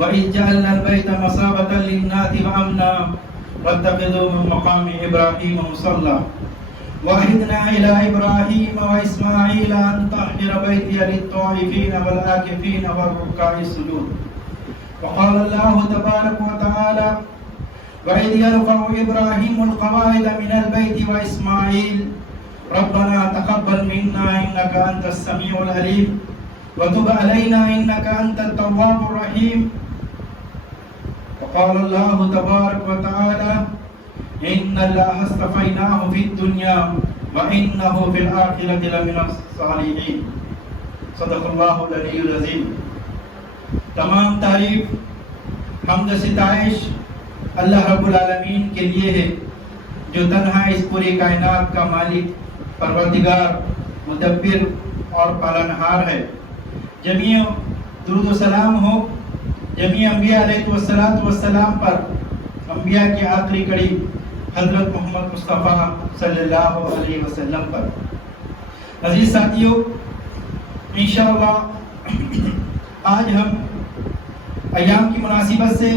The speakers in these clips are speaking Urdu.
وَإِذْ جَعَلْنَا الْبَيْتَ مَثَابَةً لِلنَّاسِ وَأَمْنًا وَاتَّخِذُوا مِن مَّقَامِ إِبْرَاهِيمَ مُصَلًّى وَعَهِدْنَا إِلَىٰ إِبْرَاهِيمَ وَإِسْمَاعِيلَ أَن طَهِّرَ بَيْتِيَ لِلطَّائِفِينَ وَالْعَاكِفِينَ وَالرُّكَّعِ السُّجُودِ وقال الله تبارك وتعالى وإذ يرفع إبراهيم القواعد من البيت وإسماعيل ربنا تقبل منا إنك أنت السميع العليم وتب علينا إنك أنت التواب الرحيم وقال الله تبارك وتعالى إن الله اصطفيناه في الدنيا وإنه في الآخرة لمن الصالحين صدق الله العلي العظيم. تمام تعریف حمد و ستائش اللہ رب العالمین کے لیے ہے جو تنہا اس پوری کائنات کا مالک، پروردگار، مدبر اور پالنہار ہے. جمیع درود و سلام ہو جمیع انبیاء علیہ السلام پر، انبیاء کی آخری کڑی حضرت محمد مصطفیٰ صلی اللہ علیہ وسلم پر. عزیز ساتھیو، انشاءاللہ آج ہم ایام کی مناسبت سے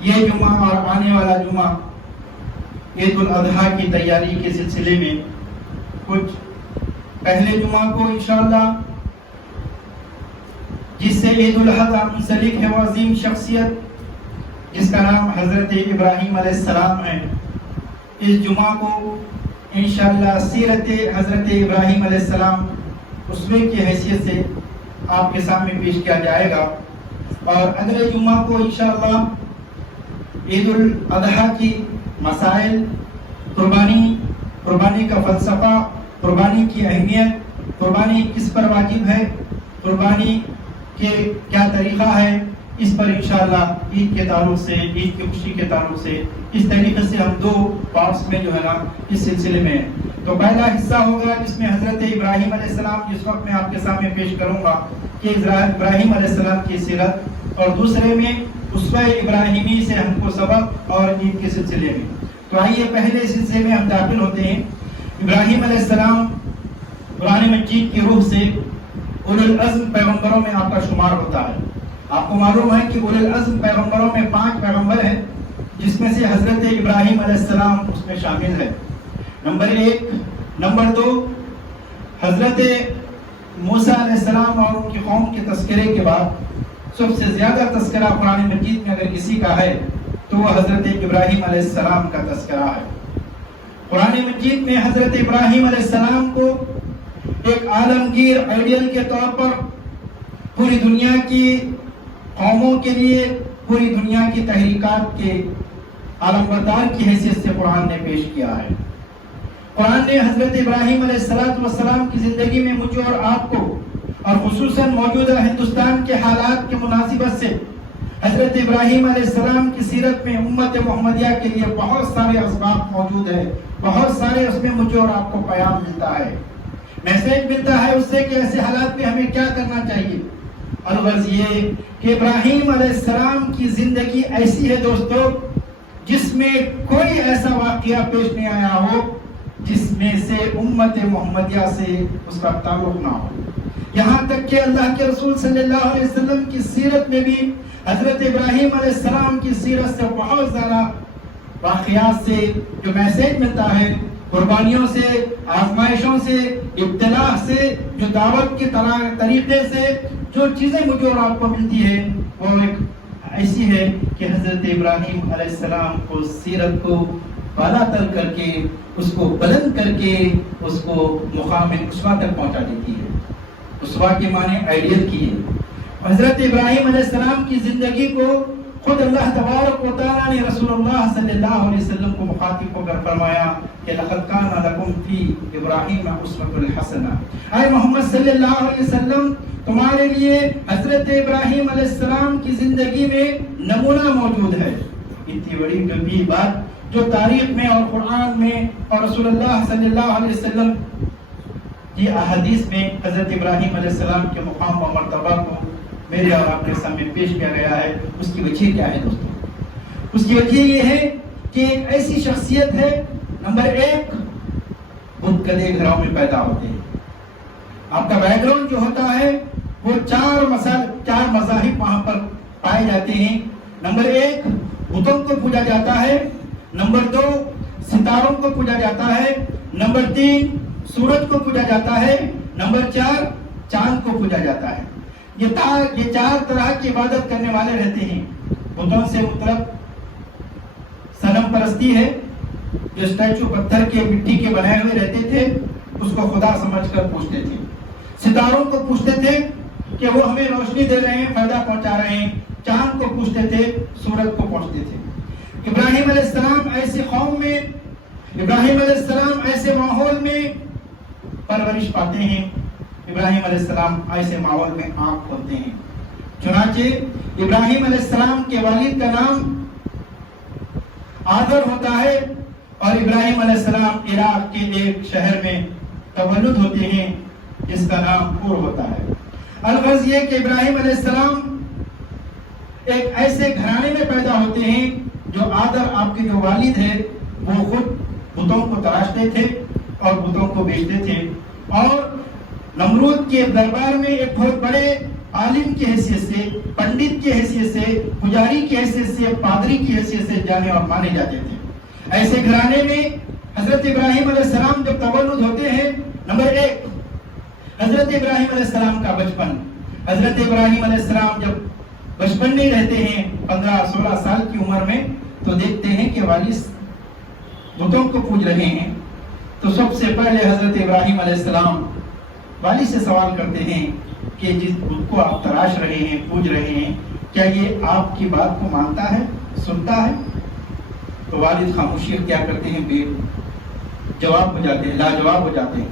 یہ جمعہ اور آنے والا جمعہ عید الاضحیٰ کی تیاری کے سلسلے میں کچھ پہلے جمعہ کو انشاءاللہ جس سے عید الاضحیٰ منسلک ہے وہ عظیم شخصیت جس کا نام حضرت ابراہیم علیہ السلام ہے، اس جمعہ کو انشاءاللہ سیرت حضرت ابراہیم علیہ السلام اسوے کی حیثیت سے آپ کے سامنے پیش کیا جائے گا، اور اگلے جمعہ کو انشاءاللہ عید الاضحیٰ کی مسائل، قربانی کا فلسفہ، قربانی کی اہمیت، قربانی کس پر واجب ہے، قربانی کے کیا طریقہ ہے، اس پر انشاءاللہ عید کے تعلق سے، عید کی خوشی کے تعلق سے اس طریقے سے ہم دو پارٹس میں جو ہے نا اس سلسلے میں ہیں. تو پہلا حصہ ہوگا جس میں حضرت ابراہیم علیہ السلام جس وقت میں آپ کے سامنے پیش کروں گا کہ ابراہیم علیہ السلام کی سیرت، اور دوسرے میں اسوہ ابراہیمی سے ہم کو سبق اور عید کے سلسلے میں. تو آئیے پہلے سلسلے میں ہم داخل ہوتے ہیں. ابراہیم علیہ السلام قرآن مجید کی روح سے اولو العزم پیغمبروں میں آپ کا شمار ہوتا ہے. آپ کو معلوم ہے کہ اولو العزم پیغمبروں میں 5 پیغمبر ہیں جس میں سے حضرت ابراہیم علیہ السلام اس میں شامل ہے. نمبر 1. نمبر 2 حضرت موسیٰ علیہ السلام اور ان کی قوم کے تذکرے کے بعد سب سے زیادہ تذکرہ قرآن مجید میں اگر کسی کا ہے تو وہ حضرت ابراہیم علیہ السلام کا تذکرہ ہے. قرآن مجید میں حضرت ابراہیم علیہ السلام کو ایک عالمگیر آئیڈیل کے طور پر پوری دنیا کی قوموں کے لیے، پوری دنیا کی تحریکات کے عالم بردار کی حیثیت سے قرآن نے پیش کیا ہے. قرآن نے حضرت ابراہیم علیہ السلام کی زندگی میں مجھے اور آپ کو، اور خصوصاً موجودہ ہندوستان کے حالات کی مناسبت سے حضرت ابراہیم علیہ السلام کی سیرت میں امت محمدیہ کے لیے بہت سارے اسباب موجود ہیں، بہت سارے اس میں مجھے اور آپ کو پیام ملتا ہے، میسیج ملتا ہے اس سے کہ ایسے حالات میں ہمیں کیا کرنا چاہیے. الغرض یہ کہ ابراہیم علیہ السلام کی زندگی ایسی ہے دوستو جس میں کوئی ایسا واقعہ پیش نہیں آیا ہو جس میں سے امت محمدیہ سے اس کا تعلق نہ ہو. یہاں تک کہ اللہ کے رسول صلی اللہ علیہ وسلم کی سیرت میں بھی حضرت ابراہیم علیہ السلام کی سیرت سے بہت زیادہ واقعات سے جو میسیج ملتا ہے، قربانیوں سے، آزمائشوں سے، ابتلاء سے، جو دعوت کے طریقے سے جو چیزیں مجھے اور آپ کو ملتی ہے وہ ایک ایسی ہے کہ حضرت ابراہیم علیہ السلام کو سیرت کو بالا تر کر کے، اس کو بلند کر کے، اس کو مقام اسوہ تک پہنچا دیتی ہے. اسوہ کے معنی آئیڈیل کی ہے. حضرت ابراہیم علیہ السلام کی زندگی کو خود اللہ تبارک و تعالیٰ نے رسول اللہ صلی اللہ علیہ وسلم کو مخاطب ہو کر فرمایا کہ لقد کان لکم فی ابراہیم اسوۃ الحسنہ. اے محمد صلی اللہ علیہ وسلم، تمہارے لیے حضرت ابراہیم علیہ السلام کی زندگی میں نمونہ موجود ہے. اتنی بڑی گمبھیر بات جو تاریخ میں اور قرآن میں اور رسول اللہ صلی اللہ علیہ وسلم کی احادیث میں حضرت ابراہیم علیہ السلام کے مقام و مرتبہ کو میرے اور آپ کے سامنے پیش کیا گیا ہے. اس کی وجہ کیا ہے دوستوں؟ اس کی وجہ یہ ہے کہ ایک ایسی شخصیت ہے، نمبر 1 بت کدے گھروں میں پیدا ہوتے ہیں. آپ کا بیک گراؤنڈ جو ہوتا ہے وہ چار مذاہب وہاں پر پائے جاتے ہیں. نمبر 1 بتوں کو پوجا جاتا ہے. نمبر 2 ستاروں کو پوجا جاتا ہے. نمبر 3 سورج کو پوجا جاتا ہے. نمبر 4 چاند کو پوجا جاتا ہے. یہ 4 طرح کی عبادت کرنے والے رہتے ہیں. بتوں سے مطلب صنم پرستی ہے. جو اسٹیچو پتھر کے مٹی کے بنائے ہوئے رہتے تھے اس کو خدا سمجھ کر پوجتے تھے. ستاروں کو پوجتے تھے کہ وہ ہمیں روشنی دے رہے ہیں, فائدہ پہنچا رہے ہیں. چاند کو پوجتے تھے, سورج کو پوجتے تھے. ابراہیم علیہ السلام ایسی قوم میں, ابراہیم علیہ السلام ایسے ماحول میں پرورش پاتے ہیں. ابراہیم علیہ السلام ایسے ماحول میں آنکھ کھولتے ہیں. چنانچہ ابراہیم علیہ السلام کے والد کا نام آذر ہوتا ہے اور ابراہیم علیہ السلام عراق کے ایک شہر میں تولد ہوتے ہیں جس کا نام پور ہوتا ہے. الغرض یہ کہ ابراہیم علیہ السلام ایک ایسے گھرانے میں پیدا ہوتے ہیں جو آذر آپ کے جو والد ہے وہ خود بتوں کو تراشتے تھے اور بتوں کو بیچتے تھے, اور نمرود کے دربار میں ایک بہت بڑے عالم کی حیثیت سے, پنڈت کی حیثیت سے, پجاری کی حیثیت سے, پادری کی حیثیت سے جانے اور مانے جاتے تھے. ایسے گھرانے میں حضرت ابراہیم علیہ السلام جب تولد ہوتے ہیں, نمبر 1 حضرت ابراہیم علیہ السلام کا بچپن. حضرت ابراہیم علیہ السلام جب بچپن میں رہتے ہیں 15-16 سال کی عمر میں, تو دیکھتے ہیں کہ والد بتوں کو پوج رہے ہیں. تو سب سے پہلے حضرت ابراہیم علیہ السلام والد سے سوال کرتے ہیں کہ جس بت کو آپ تراش رہے ہیں, پوج رہے ہیں, کیا یہ آپ کی بات کو مانتا ہے, سنتا ہے؟ تو والد خاموشی اختیار کرتے ہیں, بے جواب ہو جاتے ہیں, لاجواب ہو جاتے ہیں.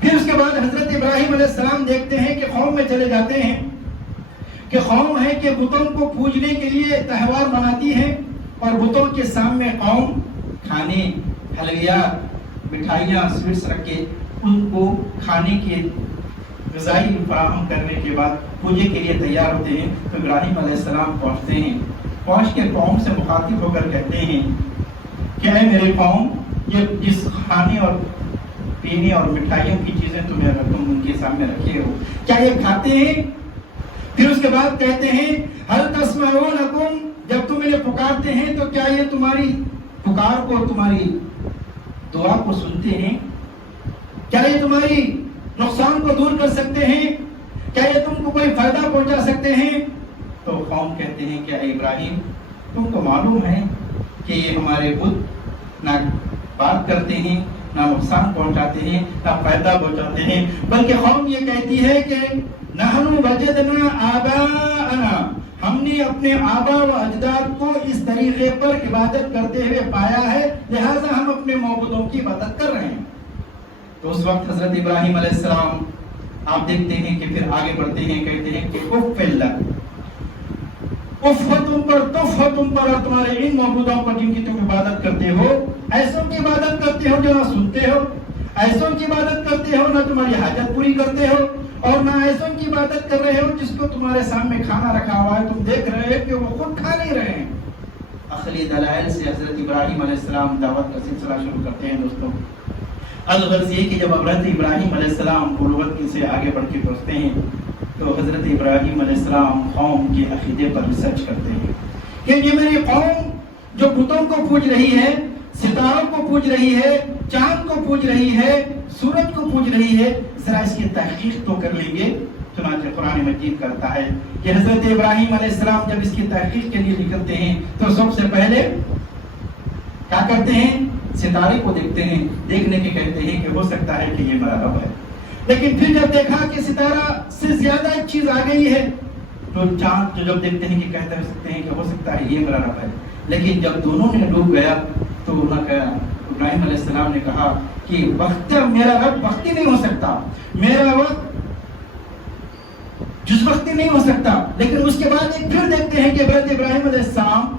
پھر اس کے بعد حضرت ابراہیم علیہ السلام دیکھتے ہیں کہ قوم میں چلے جاتے ہیں کہ قوم ہے کہ بتوں کو پوجنے کے لیے تہوار مناتی ہے, اور بتوں کے سامنے قوم کھانے, حلویات, مٹھائیاں, سویٹس رکھ کے ان کو کھانے کے غذائی فراہم کرنے کے بعد پوجے کے لیے تیار ہوتے ہیں. تو ابراہیم علیہ السلام پہنچتے ہیں, پہنچ کے قوم سے مخاطب ہو کر کہتے ہیں کہ اے میرے قوم, یہ جس کھانے اور پینے اور مٹھائیوں کی چیزیں تمہیں تم ان کے سامنے رکھے ہو, کیا یہ کھاتے ہیں؟ پھر اس کے بعد کہتے ہیں ہل تسمعونکم, جب تم انہیں پکارتے ہیں تو کیا یہ تمہاری پکار کو, تمہاری دعا کو سنتے ہیں؟ کیا یہ تمہاری نقصان کو دور کر سکتے ہیں؟ کیا یہ تم کو کوئی فائدہ پہنچا سکتے ہیں؟ تو قوم کہتے ہیں کہ اے ابراہیم, تم کو معلوم ہے کہ یہ ہمارے بت نہ بات کرتے ہیں, نہ نقصان پہنچاتے ہیں, نہ فائدہ پہنچاتے ہیں, بلکہ قوم یہ کہتی ہے کہ نحن وجدنا آباءنا, ہم نے اپنے آبا و اجداد کو اس طریقے پر عبادت کرتے ہوئے پایا ہے, لہذا ہم اپنے معبودوں کی عبادت کر رہے ہیں. تو اس وقت حضرت ابراہیم علیہ السلام آپ دیکھتے ہیں کہ پھر آگے بڑھتے ہیں, کہتے ہیں کہ اف لک, اف تم پر, تف تم پر, اور تمہارے ان معبودوں پر جن کی تم عبادت کرتے ہو, ایسوں کی عبادت کرتے ہو جو نہ سنتے ہو, ایسوں کی عبادت کرتے ہو نہ تمہاری حاجت پوری کرتے ہو, اور نہ ایسوں کی عبادت کر رہے ہو جس کو تمہارے سامنے کھانا رکھا ہوا ہے, تم دیکھ رہے ہو کہ وہ خود کھا نہیں رہے ہیں. عقلی دلائل سے حضرت ابراہیم علیہ السلام دعوت کا سلسلہ شروع کرتے ہیں. دوستوں, الغرض یہ کہ جب حضرت ابراہیم علیہ السلام بلوغت سے آگے بڑھ کے پہنچتے ہیں تو حضرت ابراہیم علیہ السلام قوم کے عقیدے پر ریسرچ کرتے ہیں کہ یہ میری قوم جو بتوں کو پوج رہی ہے, ستاروں کو پوج رہی ہے, چاند کو پوج رہی ہے, سورج کو پوج رہی ہے, ذرا اس کی تحقیق تو کر لیں گے. چنانچہ قرآن مجید کرتا ہے کہ حضرت ابراہیم علیہ السلام جب اس کی تحقیق کے لیے نکلتے ہیں تو سب سے پہلے کیا کرتے ہیں, ستارے کو دیکھتے ہیں, دیکھنے کے کہتے ہیں کہ ہو سکتا ہے کہ یہ میرا رب ہے. لیکن پھر جب دیکھا کہ ستارہ سے زیادہ ایک چیز آ گئی ہے تو چاند جو جب دیکھتے ہیں کہ کہتے ہو سکتے ہیں کہ ہو سکتا ہے یہ میرا رب ہے. لیکن جب دونوں نے ڈوب گیا تو ابراہیم علیہ السلام نے کہا کہ وقت میرا رب وقتی نہیں ہو سکتا, میرا وقت جس وقتی نہیں ہو سکتا. لیکن اس کے بعد ایک پھر دیکھتے ہیں کہ حضرت ابراہیم علیہ السلام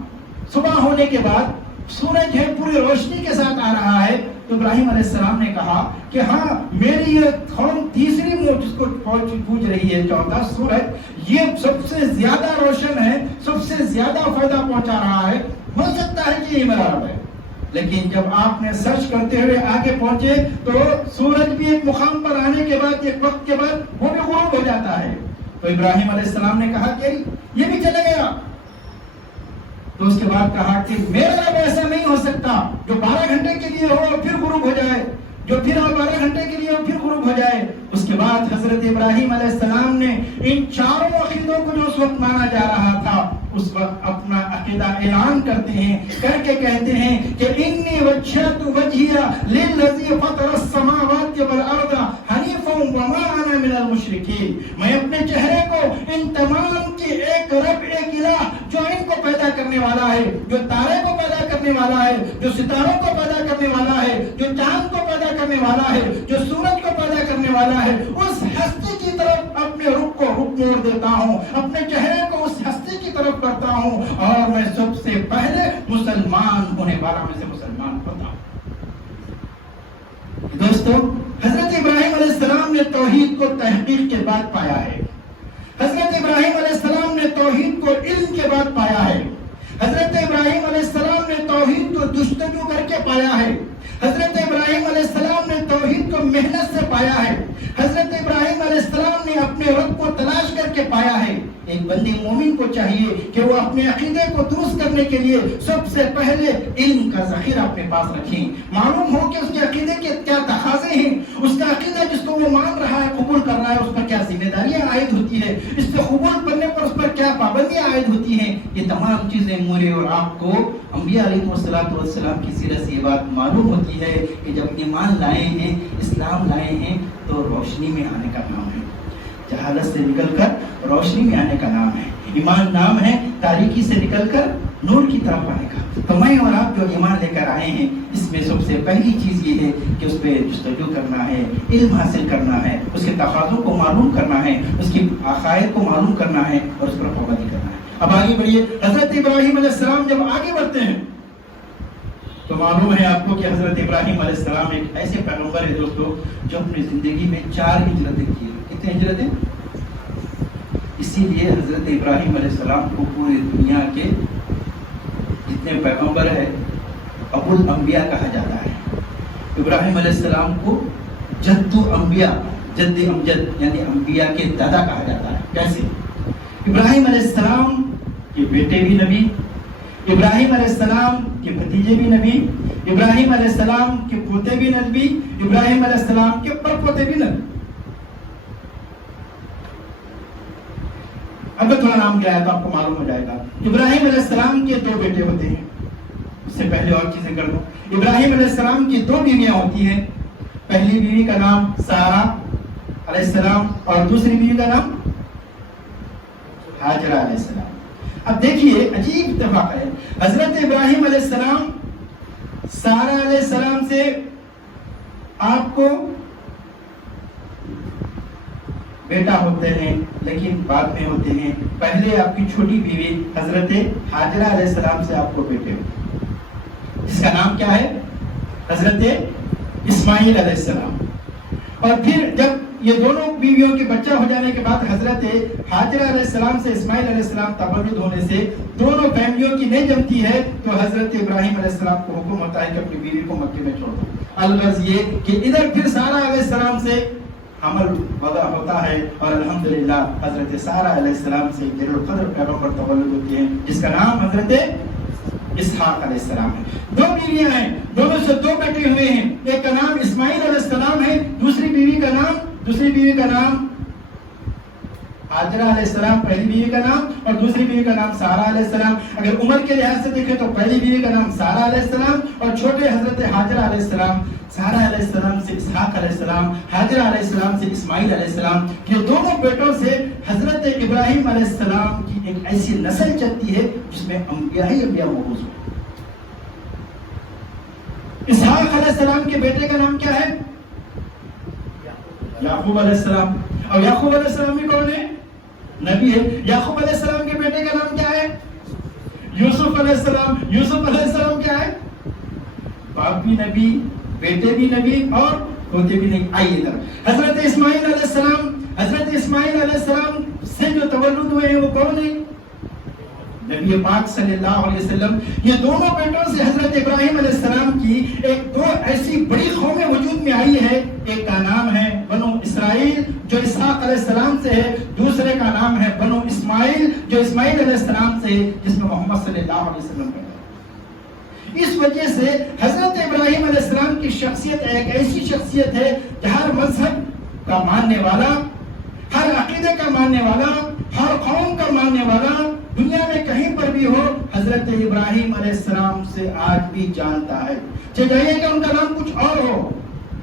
صبح ہونے کے بعد سورج ہے پوری روشنی کے ساتھ آ رہا ہے. تو ابراہیم علیہ السلام نے کہا کہ ہاں میری یہ قوم تیسری جس کو پوج رہی ہے, چوتھا سورج, یہ سب سے زیادہ روشن ہے, سب سے زیادہ فائدہ پہنچا رہا ہے, ہو سکتا ہے کہ یہ میرا رب ہے. لیکن جب آپ نے سرچ کرتے ہوئے آگے پہنچے تو سورج بھی ایک مقام پر آنے کے بعد, ایک وقت کے بعد وہ بھی غروب ہو جاتا ہے. تو ابراہیم علیہ السلام نے کہا کہ یہ بھی چلے گیا, تو اس کے بعد کہا کہ میرا رب ایسا نہیں ہو سکتا جو 12 گھنٹے کے لیے ہو اور پھر غروب ہو جائے، جو پھر 12 گھنٹے کے لیے اور پھر غروب ہو جائے۔ اس کے بعد حضرت ابراہیم علیہ السلام نے ان چاروں عقیدوں کو جو اس وقت مانا جا رہا تھا، اس وقت اپنا عقیدہ اعلان کرتے ہیں، کر کے کہتے ہیں کہ انی وجہت وجہی للذی فطر السماوات والارض حنیفا وما انا من المشرکین۔ میں اپنے چہرے کو ان تمام کی ایک رب، ایک الہ جو ان کو پیدا کرنے والا ہے، جو تارے کو پیدا کرنے والا ہے، جو ستاروں کو پیدا کرنے والا ہے، جو چاند کو پیدا کرنے والا ہے، جو سورج کو پیدا کرنے والا ہے، اس ہستی کی طرف اپنے رخ کو موڑ دیتا ہوں، اپنے چہرے کو اس ہستی کی طرف کرتا ہوں، اور میں سب سے پہلے مسلمان ہونے والا میں سے مسلمان ہوتا ہوں۔ دوستو، حضرت ابراہیم علیہ السلام نے توحید کو تحقیق کے بعد پایا ہے، حضرت ابراہیم علیہ السلام نے توحید کو علم کے بعد پایا ہے، حضرت ابراہیم علیہ السلام نے توحید کو جستجو کر کے پایا ہے، حضرت ابراہیم علیہ السلام نے توحید کو محنت سے پایا ہے، حضرت ابراہیم علیہ السلام نے اپنے رب کو تلاش کر کے پایا ہے۔ ایک بندے مومن کو چاہیے کہ وہ اپنے عقیدے کو درست کرنے کے لیے سب سے پہلے علم کا ذخیرہ اپنے پاس رکھیں، معلوم ہو کہ اس کے عقیدے کے کیا تقاضے ہیں، اس کا عقیدہ جس کو وہ مان رہا ہے، قبول کر رہا ہے، اس پر کیا ذمہ داریاں عائد ہوتی ہے، اس سے قبول کرنے پر اس پر کیا پابندیاں عائد ہوتی ہیں۔ یہ تمام چیزیں مجھے اور آپ کو انبیاء علیہ السلام کی سیرت سے یہ بات معلوم ہوتی ہے کہ جب ایمان لائے ہیں، اسلام لائے ہیں، تو روشنی میں آنے کا نام ہے، جہالت سے نکل کر روشنی میں آنے کا نام ہے۔ ایمان نام ہے تاریکی سے نکل کر نور کی طرف آنے کا۔ تو میں اور آپ جو ایمان لے کر آئے ہیں، اس میں سب سے پہلی چیز یہ ہے کہ اس پہ جستجو کرنا ہے، علم حاصل کرنا ہے، اس کے تقاضوں کو معلوم کرنا ہے، اس کی عقائد کو معلوم کرنا ہے اور اس پر پابندی کرنا ہے۔ اب آگے بڑھیے، حضرت ابراہیم علیہ السلام جب آگے بڑھتے ہیں تو معلوم ہے آپ کو کہ حضرت ابراہیم علیہ السلام ایک ایسے پیغمبر ہے دوستو جو اپنی زندگی میں 4 ہجرتیں کی ہیں۔ کتنے ہجرتیں؟ اسی لیے حضرت ابراہیم علیہ السلام کو پوری دنیا کے جتنے پیغمبر ہیں ابو الانبیاء کہا جاتا ہے۔ ابراہیم علیہ السلام کو جد انبیاء، جد امجد یعنی انبیاء کے دادا کہا جاتا ہے۔ کیسے؟ ابراہیم علیہ السلام کے بیٹے بھی نبی، ابراہیم علیہ السلام کے بھتیجے بھی نبی، ابراہیم علیہ السلام کے پوتے بھی نبی، ابراہیم علیہ السلام کے پرپوتے بھی نبی۔ اب تھوڑا نام کیا ہے تو آپ کو معلوم ہو جائے گا۔ ابراہیم علیہ السلام کے 2 بیٹے ہوتے ہیں۔ اس سے پہلے اور چیزیں کر دوں، ابراہیم علیہ السلام کی 2 بیویاں ہوتی ہیں۔ پہلی بیوی کا نام سارہ علیہ السلام اور دوسری بیوی کا نام ہاجرہ علیہ السلام۔ اب دیکھیے عجیب اتفاق ہے، حضرت ابراہیم علیہ السلام سارہ علیہ السلام سے آپ کو بیٹا ہوتے ہیں، لیکن بعد میں ہوتے ہیں۔ پہلے آپ کی چھوٹی بیوی حضرت ہاجرہ علیہ السلام سے آپ کو بیٹے ہوتے ہیں، جس کا نام کیا ہے؟ حضرت اسماعیل علیہ السلام۔ اور پھر جب یہ دونوں بیویوں کے بچہ ہو جانے کے بعد حضرت ہاجرہ علیہ السلام سے اسماعیل علیہ السلام تولد ہونے سے دونوں فیملیوں کی نہیں جمتی ہے، تو حضرت ابراہیم علیہ السلام کو حکم ہوتا ہے کہ اپنی بیوی کو مکے میں چھوڑ دو۔ الغرض یہ کہ ادھر پھر سارہ علیہ السلام سے حمل وضع ہوتا ہے، اور الحمدللہ حضرت سارہ علیہ السلام سے جلیل القدر پیغمبر تولد ہوتے ہیں، جس کا نام حضرت اسحاق علیہ السلام ہے۔ 2 بیویاں ہیں، دونوں سے 2 بیٹے ہوئے ہیں۔ ایک کا نام اسماعیل علیہ السلام ہے، دوسری بیوی کا نام ہاجرہ علیہ السلام، پہلی بیوی کا نام، اور دوسری بیوی کا نام سارہ علیہ السلام۔ اگر عمر کے لحاظ سے دیکھیں تو پہلی بیوی کا نام سارہ علیہ السلام اور چھوٹے حضرت ہاجرہ علیہ السلام۔ سارہ علیہ السلام سے اسحاق علیہ السلام، ہاجرہ علیہ السلام سے اسماعیل علیہ السلام۔ یہ دونوں بیٹوں سے حضرت ابراہیم علیہ السلام کی ایک ایسی نسل چلتی ہے جس میں انبیاء ہی انبیاء موجود ہیں۔ اسحاق علیہ السلام کے بیٹے کا نام کیا ہے؟ یعقوب علیہ السلام۔ اور یعقوب علیہ السلام بھی کون ہے؟ نبی ہے۔ یعقوب علیہ السلام کے بیٹے کا نام کیا ہے؟ یوسف علیہ السلام۔ یوسف علیہ السلام کیا ہے؟ باپ بھی نبی، بیٹے بھی نبی اور ہوتے بھی نہیں۔ آئیے ادھر حضرت اسماعیل علیہ السلام۔ حضرت اسماعیل علیہ السلام سے جو تولد ہوئے ہیں وہ کون ہیں؟ نبی پاک صلی اللہ علیہ وسلم۔ یہ دونوں بیٹوں سے حضرت ابراہیم علیہ السلام کی ایک 2 ایسی بڑی قومیں وجود میں آئی ہے۔ ایک کا نام ہے بنو اسرائیل جو اسحاق علیہ السلام سے ہے، دوسرے کا نام ہے بنو اسماعیل جو اسماعیل علیہ السلام سے ہے، جس میں محمد صلی اللہ علیہ وسلم ہے۔ اس وجہ سے حضرت ابراہیم علیہ السلام کی شخصیت ایک ایسی شخصیت ہے کہ ہر مذہب کا ماننے والا، ہر عقیدے کا ماننے والا، ہر قوم کا ماننے والا دنیا میں کہیں پر بھی ہو حضرت ابراہیم علیہ السلام سے آج بھی جانتا ہے۔ چاہیے کہ ان کا نام کچھ اور ہو،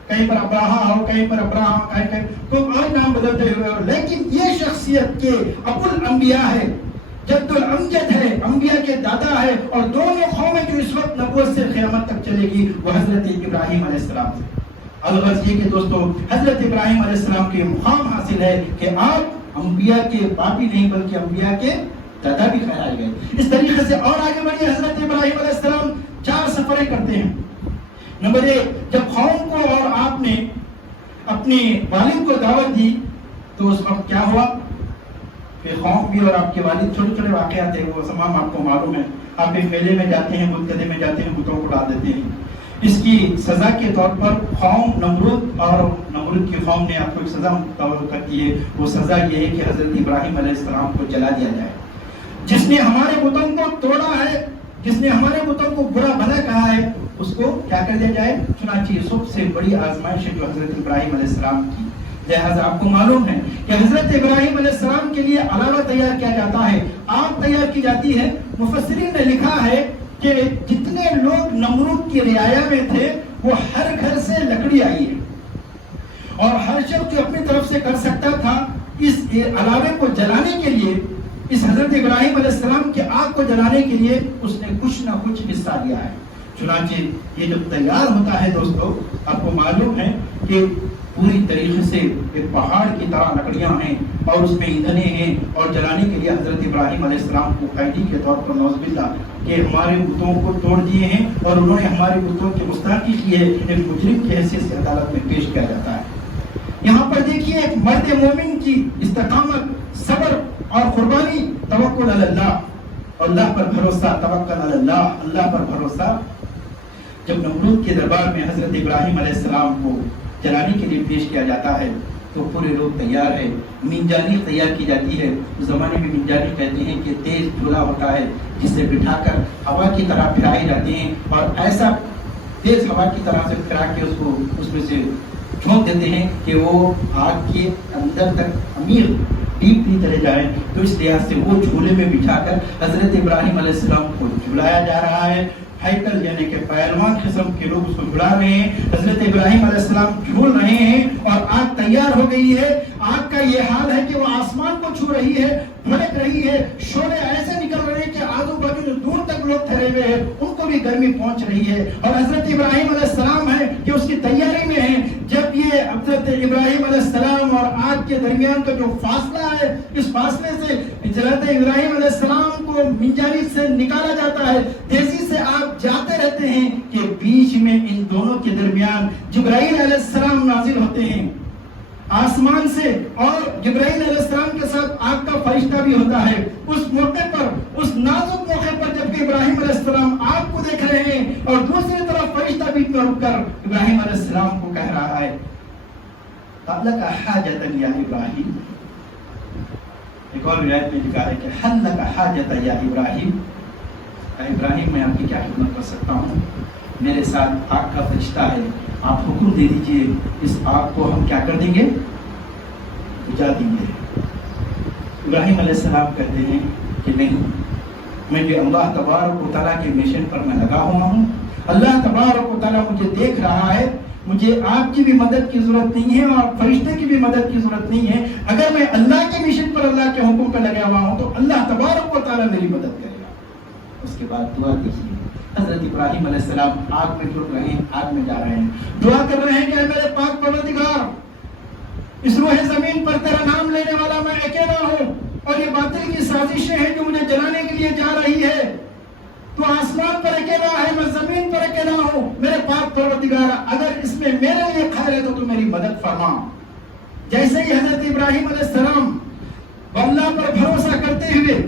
کہیں پر ابراہا ہو، کہیں پر ابراہم، کہیں کوئی اور نام بدلتے ہوئے ہو، لیکن یہ شخصیت کے ابو الانبیاء ہے، جد الامجد ہے، انبیاء کے دادا ہے، اور دونوں قومیں جو اس وقت نبوت سے قیامت تک چلے گی وہ حضرت ابراہیم علیہ السلام سے۔ الغرض یہ کہ دوستو حضرت ابراہیم علیہ السلام کے مقام حاصل ہے کہ آپ انبیاء کے باپ ہی نہیں بلکہ انبیاء کے دادا بھی کہلائے گئے۔ اس طریقے سے اور آگے بڑھیے، حضرت ابراہیم علیہ السلام 4 سفریں کرتے ہیں۔ نمبر 1، جب قوم کو اور آپ نے اپنی والد کو دعوت دی تو اس وقت کیا ہوا کہ قوم بھی اور آپ کے والد، چھوٹے چھوٹے واقعات ہیں وہ تمام آپ کو معلوم ہے۔ آپ ایک میلے میں جاتے ہیں، بتکدے میں جاتے ہیں، بتوں کو ڈال دیتے ہیں۔ اس کی سزا کے طور پر قوم نمرود اور نمرود کی قوم نے آپ کو ایک سزا مقرر کر دی ہے۔ وہ سزا یہ ہے کہ حضرت ابراہیم علیہ السلام کو جلا دیا جائے۔ جس نے ہمارے بتوں کو توڑا ہے، جس نے ہمارے بتوں کو برا بھلا کہا ہے، اس کو کیا کر دیا جائے۔ چنانچہ یہ سب سے بڑی آزمائش ہے جو حضرت ابراہیم علیہ السلام کی۔ لہذا آپ کو معلوم ہے کہ حضرت ابراہیم علیہ السلام کے لیے علاوہ تیار کیا جاتا ہے، آگ تیار کی جاتی ہے۔ مفسرین نے لکھا ہے کہ جتنے لوگ نمرود کی رعایا میں تھے وہ ہر گھر سے لکڑی آئی ہے، اور ہر شخص جو اپنی طرف سے کر سکتا تھا اس علاوے کو جلانے کے لیے، اس حضرت ابراہیم علیہ السلام کے آگ کو جلانے کے لیے اس نے کچھ نہ کچھ حصہ لیا ہے۔ چنانچہ یہ جب تیار ہوتا ہے دوستو، آپ کو معلوم ہے کہ پوری طریقے سے ایک پہاڑ کی طرح لکڑیاں ہیں اور اس میں ایندھنے ہیں، اور جلانے کے لیے حضرت ابراہیم علیہ السلام کو قیدی کے طور پر نعوذ باللہ کہ ہمارے بتوں کو توڑ دیے ہیں اور انہوں نے ہمارے بتوں کی گستاخی کی ہے، ایک مجرم کی حیثیت سے عدالت میں پیش کیا جاتا ہے۔ یہاں پر دیکھیے ایک مرد مومن کی استقامت، صبر اور قربانی، توکل علی اللہ، اللہ پر بھروسہ، توکل علی اللہ، اللہ پر بھروسہ۔ جب نمرود کے دربار میں حضرت ابراہیم علیہ السلام کو جلانے کے لیے پیش کیا جاتا ہے تو پورے لوگ تیار ہے، منجانی تیار کی جاتی ہے۔ اس زمانے میں منجانی کہتے ہیں کہ تیز جھولا ہوتا ہے جسے بٹھا کر ہوا کی طرح پھرائے جاتے ہیں، اور ایسا تیز ہوا کی طرح سے پھرا کے اس کو اس میں سے جھونک دیتے ہیں کہ وہ آگ کے اندر تک عمیق ڈیپ چلے جائیں۔ تو اس لحاظ سے وہ جھولے میں بٹھا کر حضرت ابراہیم علیہ السلام کو جھلایا جا رہا ہے۔ ہیکل یعنی کہ پہلوان قسم کے لوگ اس کو جھلا رہے ہیں، حضرت ابراہیم علیہ السلام جھول رہے ہیں، اور آگ تیار ہو گئی ہے۔ آگ کا یہ حال ہے کہ وہ آسمان کو چھو رہی ہے، بھڑک رہی ہے، شعلے ایسے نکل رہے ہیں کہ آزو باجو جو دور تک لوگ ٹھہرے ہوئے ہیں ان کو بھی گرمی پہنچ رہی ہے، اور حضرت ابراہیم علیہ السلام ہے کہ اس کی تیاری میں ہے۔ جب یہ حضرت ابراہیم علیہ السلام اور آگ کے درمیان کا جو فاصلہ ہے، اس فاصلے سے حضرت ابراہیم علیہ السلام کو منجانی سے نکالا جاتا ہے، تیزی سے آگ جاتے رہتے ہیں کہ بیچ میں ان دونوں کے درمیان جبرائیل علیہ السلام نازل ہوتے ہیں آسمان سے، اور جبرائیل علیہ السلام کے ساتھ آگ کا فرشتہ بھی ہوتا ہے۔ اس موقع پر، اس نازک موقع پر جب کہ ابراہیم علیہ السلام آگ کو دیکھ رہے ہیں اور دوسری طرف فرشتہ بیچ میں رک کر ابراہیم علیہ السلام کو کہہ رہا ہے حل لک حاجۃ یا ابراہیم۔ ایک اور روایت میں لکھا ہے کہ حل لک حاجۃ یا ابراہیم، ابراہیم میں آپ کی کیا خدمت کر سکتا ہوں، میرے ساتھ آگ کا فرشتہ ہے، آپ حکم دے دیجئے، اس آگ کو ہم کیا کر دیں گے، بجھا دیں گے۔ ابراہیم علیہ السلام کہتے ہیں کہ نہیں، میں بھی اللہ تبارک و تعالیٰ کے مشن پر میں لگا ہوا ہوں، اللہ تبارک و تعالیٰ مجھے دیکھ رہا ہے، مجھے آپ کی بھی مدد کی ضرورت نہیں ہے اور فرشتے کی بھی مدد کی ضرورت نہیں ہے۔ اگر میں اللہ کے مشن پر، اللہ کے حکم پر لگا ہوا ہوں تو اللہ تبارک و تعالیٰ میری مدد کرے گا۔ اس کے بعد دعا کیجیے۔ حضرت ابراہیم علیہ السلام آگ میں گر رہے ہیں، آگ میں جا رہے ہیں، دعا کر رہے ہیں کہ اے میرے پاک پروردگار، اس روح زمین پر تیرا نام لینے والا میں اکیلا ہوں، اور یہ باطل کی سازشیں ہیں جو مجھے جلانے کے لیے جا رہی ہے۔ تو آسمان پر اکیلا ہے، میں زمین پر اکیلا ہوں، میرے پاک پروردگار اگر اس میں میرے لیے خیر ہے تو میری مدد فرما۔ جیسے ہی حضرت ابراہیم علیہ السلام اللہ پر بھروسہ کرتے ہوئے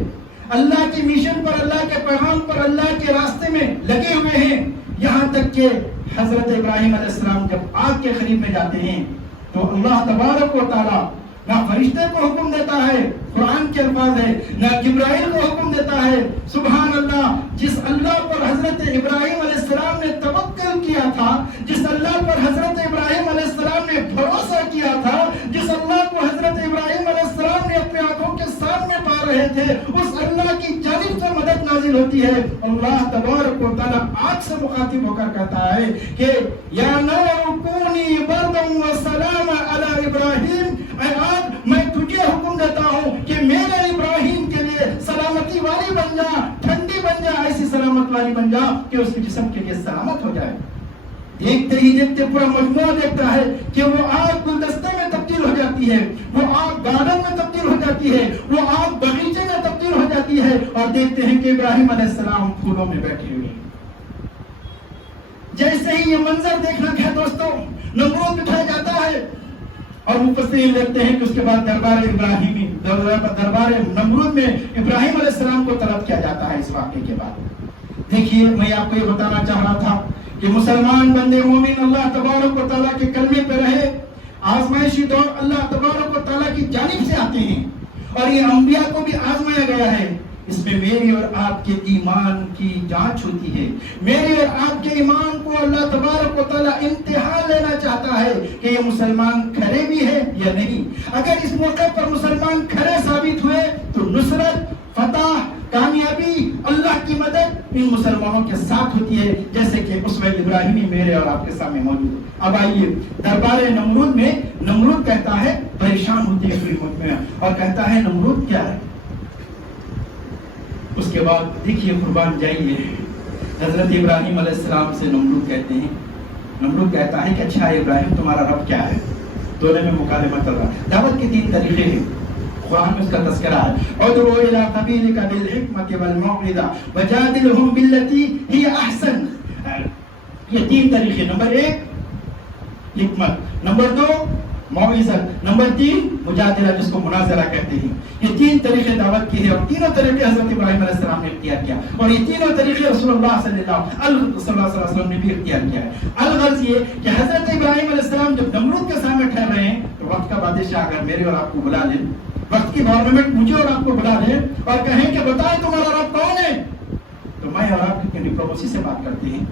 اللہ کی مشن پر، اللہ کے پیغام پر، اللہ کے راستے میں لگے ہوئے ہیں، یہاں تک کہ حضرت ابراہیم علیہ السلام جب آگ کے قریب میں جاتے ہیں تو اللہ تبارک و تعالیٰ نہ فرشتے کو حکم دیتا ہے، قرآن کے الفاظ ہے، نہ جبرائیل کو حکم دیتا ہے. سبحان اللہ، جس اللہ پر حضرت ابراہیم علیہ السلام نے توکل کیا تھا، جس اللہ پر حضرت ابراہیم علیہ السلام نے بھروسہ کیا تھا، جس اللہ کو حضرت ابراہیم علیہ السلام نے اپنے آنکھوں کے سامنے پا رہے تھے، اس اللہ کی جانب سے مدد نازل ہوتی ہے. اللہ تبارک و تعالیٰ آگ سے مخاطب ہو کر کہتا ہے کہ یا نار کونی بردا وسلاما علی ابراہیم، اے آگ میں تجھے حکم دیتا ہوں کہ میرے ابراہیم کے لیے سلامتی والی بن جا، ٹھنڈی بن جا، ایسی سلامت والی بن جا کہ اس کے جسم کے لیے سلامت ہو جائے. دیکھتے ہی دیکھتے پورا مجموعہ دیکھتا ہے کہ وہ آگ گلدستے میں تبدیل ہو جاتی ہے، وہ آگ گارڈن میں تبدیل ہو جاتی ہے، وہ آگ باغیچے میں تبدیل ہو جاتی ہے، اور دیکھتے ہیں کہ ابراہیم علیہ السلام پھولوں میں بیٹھے ہوئے ہیں. جیسے ہی یہ منظر دیکھنا ہے دوستوں، نمرود بٹھایا جاتا ہے، اور مفسرین لکھتے ہیں کہ اس کے بعد دربار نمرود میں ابراہیم علیہ السلام کو طلب کیا جاتا ہے. اس واقعے کے بعد دیکھیے، میں آپ کو یہ بتانا چاہ رہا تھا کہ مسلمان بندے مومن اللہ تبارک و تعالیٰ کے کلمے پہ رہے. آزمائشی دور اللہ تبارک و تعالیٰ کی جانب سے آتے ہیں، اور یہ انبیاء کو بھی آزمایا گیا ہے. اس میں میری اور آپ کے ایمان کی جانچ ہوتی ہے. میرے اور آپ کے ایمان کو اللہ تبارک و تعالیٰ امتحان لینا چاہتا ہے کہ یہ مسلمان کھرے بھی ہے یا نہیں. اگر اس موقع پر مسلمان کھرے ثابت ہوئے تو نصرت، فتح، کامیابی، اللہ کی مدد ان مسلمانوں کے ساتھ ہوتی ہے، جیسے کہ اسوہ ابراہیمی میرے اور آپ کے سامنے موجود ہے. اب آئیے دربار نمرود میں، نمرود کہتا ہے، پریشان ہوتی ہے پوری مجموعہ، اور کہتا ہے نمرود کیا ہے. اس کے بعد دیکھیے قربان جائیے، حضرت ابراہیم علیہ السلام سے نمرود کہتے ہیں، نمرود کہتا ہے کہ اچھا ابراہیم تمہارا رب کیا ہے. دونوں میں مکالمہ چل رہا ہے. دعوت کے 3 طریقے ہیں، قرآن میں اس کا تذکرہ ہے. ادعو الی سبیلک بالحکمۃ والموعظۃ وجادلھم بالتی ہی احسن. یہ 3 طریقے، نمبر 1 حکمت، نمبر 2 موعظت، نمبر 3 مجادلہ جس کو مناظرہ کہتے ہیں. یہ 3 طریقے دعوت کی ہے، اور تینوں طریقے حضرت ابراہیم علیہ السلام نے اختیار کیا، اور یہ تینوں طریقے رسول اللہ صلی اللہ علیہ وسلم نے بھی اختیار کیا ہے. الغرض یہ کہ حضرت ابراہیم علیہ السلام جب نمرود کے سامنے ٹھہر رہے ہیں تو وقت کا بادشاہ اگر میرے اور آپ کو بلا لے، وقت کی گورنمنٹ مجھے اور آپ کو بلا لے اور کہیں کہ بتائیں تمہارا رب کون ہے، تو میں اور آپ کتنی ڈپلومیسی سے بات کرتے ہیں،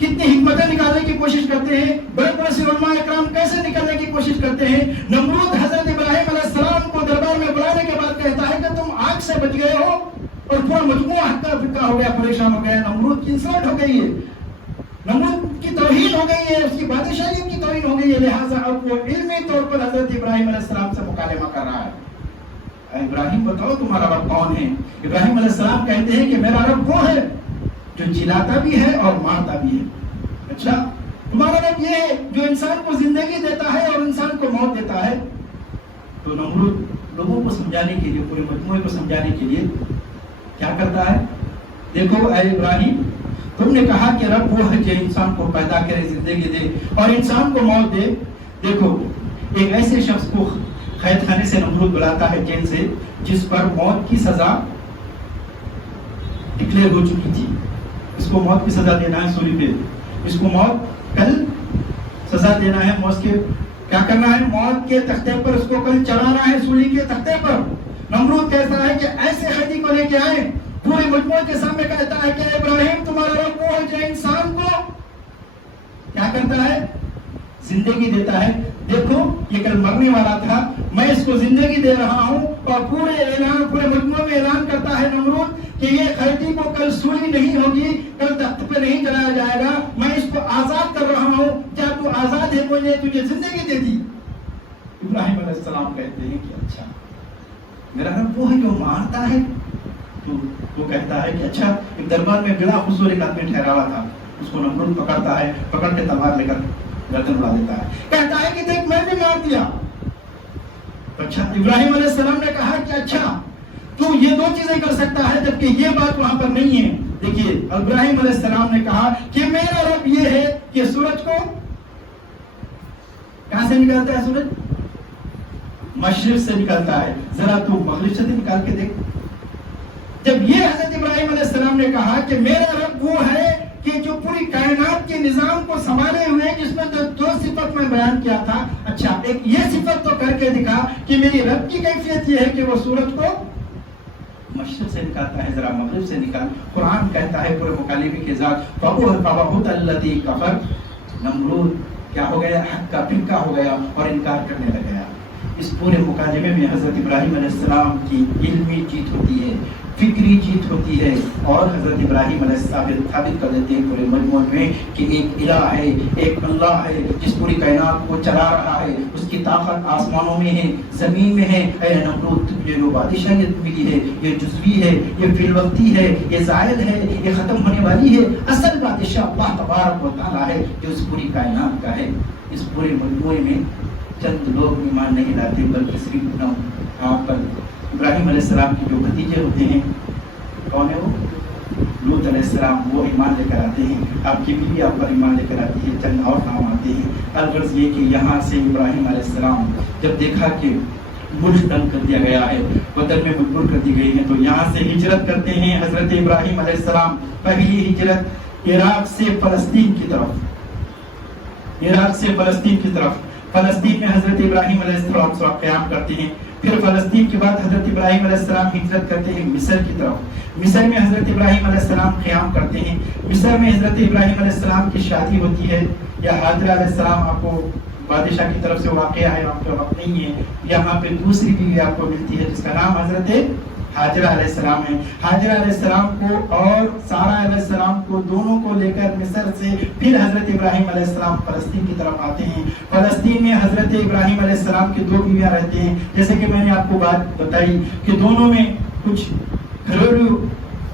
کتنی حکمتیں نکالنے کی کوشش کرتے ہیں، بڑے بڑے سے علماء اکرام کیسے نکالنے کی کوشش کرتے ہیں. نمرود حضرت ابراہیم علیہ السلام کو دربار میں بلانے کے بعد کہتا ہے کہ تم آگ سے بچ گئے ہو، اور پورا مجموعہ ہکا پھکا ہو گیا، پریشان ہو گیا. نمرود کی انسلٹ ہو گئی ہے، نمرود کی توہین ہو گئی ہے، اس کی بادشاہیت کی توہین ہو گئی ہے. لہٰذا اب وہ علمی طور پر حضرت ابراہیم علیہ السلام سے مکالمہ کر رہا ہے. ابراہیم بتاؤ تمہارا رب کون ہے. ابراہیم علیہ السلام کہتے ہیں کہ میرا رب وہ ہے جو جلاتا بھی ہے اور مارتا بھی ہے. اچھا، تمہارا رب یہ ہے جو انسان کو زندگی دیتا ہے اور انسان کو موت دیتا ہے. تو نمرود لوگوں کو سمجھانے کے لیے، پورے مجموعے کو سمجھانے کے لیے کیا کرتا ہے؟ دیکھو اے ابراہیم، تم نے کہا کہ رب وہ ہے جو انسان کو پیدا کرے، زندگی دے اور انسان کو موت دے. دیکھو، ایک ایسے شخص کو قید خانے سے نمرود بلاتا ہے، جیل سے، جس پر موت کی سزا ڈکلیئر ہو چکی تھی. اس کو موت کی سزا دینا ہے سولی پہ، اس کو موت کل سزا دینا ہے، موت کے کیا کرنا ہے، موت کے تختے پر اس کو کل چڑھانا ہے، سولی کے تختے پر. نمرود کہتا ہے کہ ایسے قیدی کو لے کے آئے، پورے مجموعے کے سامنے کہتا ہے کہ ابراہیم تمہارا رب وہ ہے جو انسان کو کیا کرتا ہے، زندگی دیتا ہے. دیکھو یہ کل مرنے والا تھا، میں اس کو زندگی دے رہا ہوں. اور پورے مجموعے میں اعلان کرتا ہے نمرود کہ یہ قیدی کو کل سولی نہیں ہوگی، کل تخت پہ نہیں چڑھایا جائے گا، میں اس کو آزاد کر رہا ہوں. کیا تو آزاد ہے، مجھے تجھے زندگی دے دی. ابراہیم علیہ السلام کہتے ہیں کہ اچھا میرا رب وہ ہے جو مارتا ہے. تو وہ کہتا ہے کہ اچھا. ایک دربار میں بلا حضور ایک آدمی ٹھہرا ہوا تھا، اس کو نمرود پکڑتا ہے، پکڑ کے تلوار لے کر گردن اڑا دیتا ہے. کہتا ہے کہ دیکھ میں بھی مار دیا. اچھا، ابراہیم علیہ السلام نے کہا کہ اچھا تو یہ 2 چیزیں کر سکتا ہے، جبکہ یہ بات وہاں پر نہیں ہے. دیکھیے ابراہیم علیہ السلام نے کہا کہ میرا رب یہ ہے کہ سورج کو کہاں سے نکالتا ہے، سورج مشرق سے نکالتا ہے، ذرا تو مغرب سے نکال کے دیکھ. جب یہ حضرت ابراہیم علیہ السلام نے کہا کہ میرا رب وہ ہے کہ جو پوری کائنات کے نظام کو سنبھالے ہوئے، جس میں 2 صفت میں بیان کیا تھا. اچھا ایک یہ صفت تو کر کے دکھا کہ میری رب کی کیفیت یہ ہے کہ وہ سورج کو مشرق سے نکالتا ہے ذرا مغرب سے نکال. قرآن کہتا ہے پورے مکالمے کے ذات فَبُهِتَ الَّذِي كَفَرَ نمرود کیا ہو گیا حق کا پھنکا ہو گیا اور انکار کرنے لگ گیا. اس پورے مکالمے میں حضرت ابراہیم علیہ السلام کی علمی جیت ہوتی ہے, فکری جیت ہوتی ہے, اور حضرت ابراہیم علیہ السلام ثابت کر دیتے ہیں پورے مجموعے میں کہ ایک الہ ہے, ایک اللہ ہے جس پوری کائنات کو چلا رہا ہے, اس کی طاقت آسمانوں میں ہے, زمین میں ہے. اے نمرود تجھے جو بادشاہیت ملی ہے یہ جزوی ہے, یہ فی الوقتی ہے, یہ زائل ہے, یہ ختم ہونے والی ہے. اصل بادشاہ اللہ تبارک و تعالیٰ ہے جو اس پوری کائنات کا ہے. اس پورے مجموعے میں چند لوگ ایمان نہیں لاتے بلکہ صرف آپ پر ابراہیم علیہ السلام کے جو بھتیجے ہوتے ہیں, کون ہے وہ؟ لوط علیہ السلام, وہ ایمان لے کر آتے ہیں. آپ کی بیوی آپ پر ایمان لے کر آتی ہے, چند اور نام آتے ہیں. الغرض یہ کہ یہاں سے ابراہیم علیہ السلام جب دیکھا کہ ملک تنگ کر دیا گیا ہے, وطن میں مجبور کر دی گئی ہے, تو یہاں سے ہجرت کرتے ہیں حضرت ابراہیم علیہ السلام. پہلی ہجرت عراق سے فلسطین کی طرف, عراق سے فلسطین کی طرف. فلسطین میں حضرت ابراہیم علیہ السلام قیام کرتے ہیں. پھر فلسطین کے بعد حضرت ابراہیم علیہ السلام ہجرت کرتے ہیں مصر کی طرف. مصر میں حضرت ابراہیم علیہ السلام قیام کرتے ہیں. مصر میں حضرت ابراہیم علیہ السلام کی شادی ہوتی ہے. یا حاضرہ علیہ السلام آپ کو بادشاہ کی طرف سے واقعہ ہے, آپ کا وقت نہیں ہے. یہاں پہ دوسری بیوی آپ کو ملتی ہے جس کا نام حضرت حاجرہ علیہ السلام ہے. حاجرہ علیہ السلام کو اور سارہ علیہ السلام کو دونوں کو لے کر مصر سے پھر حضرت ابراہیم علیہ السلام فلسطین کی طرف آتے ہیں. فلسطین میں حضرت ابراہیم علیہ السلام کے دو بیویاں رہتے ہیں. جیسے کہ میں نے آپ کو بات بتائی کہ دونوں میں کچھ گھریلو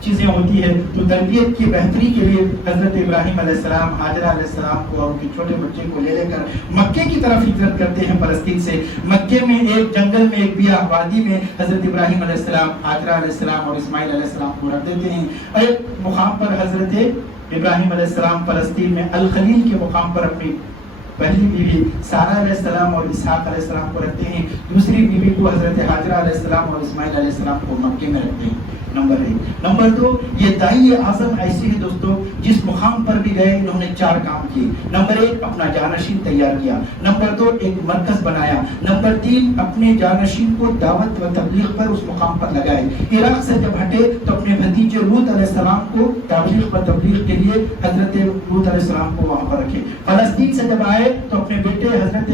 چیزیں ہوتی ہے, تو تربیت کی بہتری کے لیے حضرت ابراہیم علیہ السلام حاجرہ علیہ السلام کو اور ان کے چھوٹے بچے کو لے کر مکے کی طرف ہجرت کرتے ہیں فلسطین سے. مکے میں ایک جنگل میں ایک بیابان وادی میں حضرت ابراہیم علیہ السلام, حاجرہ علیہ السلام اور اسماعیل علیہ السلام کو رکھ دیتے ہیں. ایک مقام پر حضرت ابراہیم علیہ السلام فلسطین میں الخلیل کے مقام پر اپنی پہلی بیوی سارہ علیہ السلام اور اسحاق علیہ السلام کو رکھتے ہیں. دوسری بیوی کو حضرت حاجرہ علیہ السلام اور اسماعیل علیہ السلام کو مکے میں رکھتے ہیں. نمبر 1. نمبر 2, یہ داعی اعظم ایسے ہیں دوستوں جس مقام پر بھی گئے انہوں نے 4 کام کیے. نمبر 1, اپنا جانشین تیار کیا. نمبر 2, ایک مرکز بنایا. نمبر 3, اپنے جانشین کو دعوت و تبلیغ پر اس مقام پر لگائے. عراق سے جب ہٹے تو اپنے بھتیجے لوط علیہ السلام کو تبلیغ و تبلیغ کے لیے حضرت لوط علیہ السلام کو وہاں پر رکھے. فلسطین سے جب آئے تو اپنے بیٹے حضرت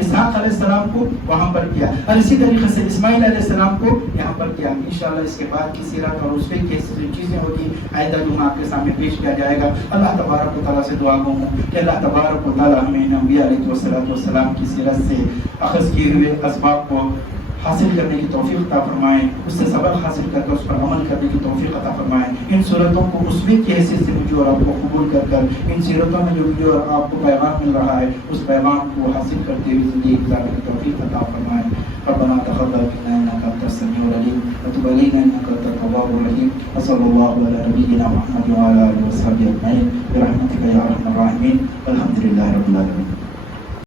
اسحاق علیہ السلام کو وہاں پر کیا, اور اسی طریقے سے اسماعیل علیہ السلام کو یہاں پر کیا. انشاءاللہ اس کے بعد کی سیرت اور اسوے کی چیزیں ہوتی آئندہ جو آپ کے سامنے پیش کیا جائے گا. اللہ تبارک و تعالیٰ سے دعا گو ہوں کہ اللہ تبارک و تعالیٰ ہمیں انبیاء علیہ السلام کی سیرت سے اخذ کیے ہوئے اسباب کو حاصل کرنے کی توفیق عطا فرمائیں, اس سے سبق حاصل کر اس پر عمل کرنے کی توفیق عطا فرمائیں. ان صورتوں کو اسوے کی حیثیت سے مجھے اور آپ کو قبول کر ان صورتوں میں جو مجھے اور آپ کو پیغام مل رہا ہے اس پیغام کو حاصل کرتے ہوئے زندگی گزارنے کی توفیق عطا فرمائیں. ربنا تقبل منا انك انت السميع العليم وتب علينا انك انت التواب الرحيم. وصلى الله على نبينا محمد وعلى اله وصحبه اجمعين برحمتك يا ارحم الراحمين والحمد لله رب العالمين.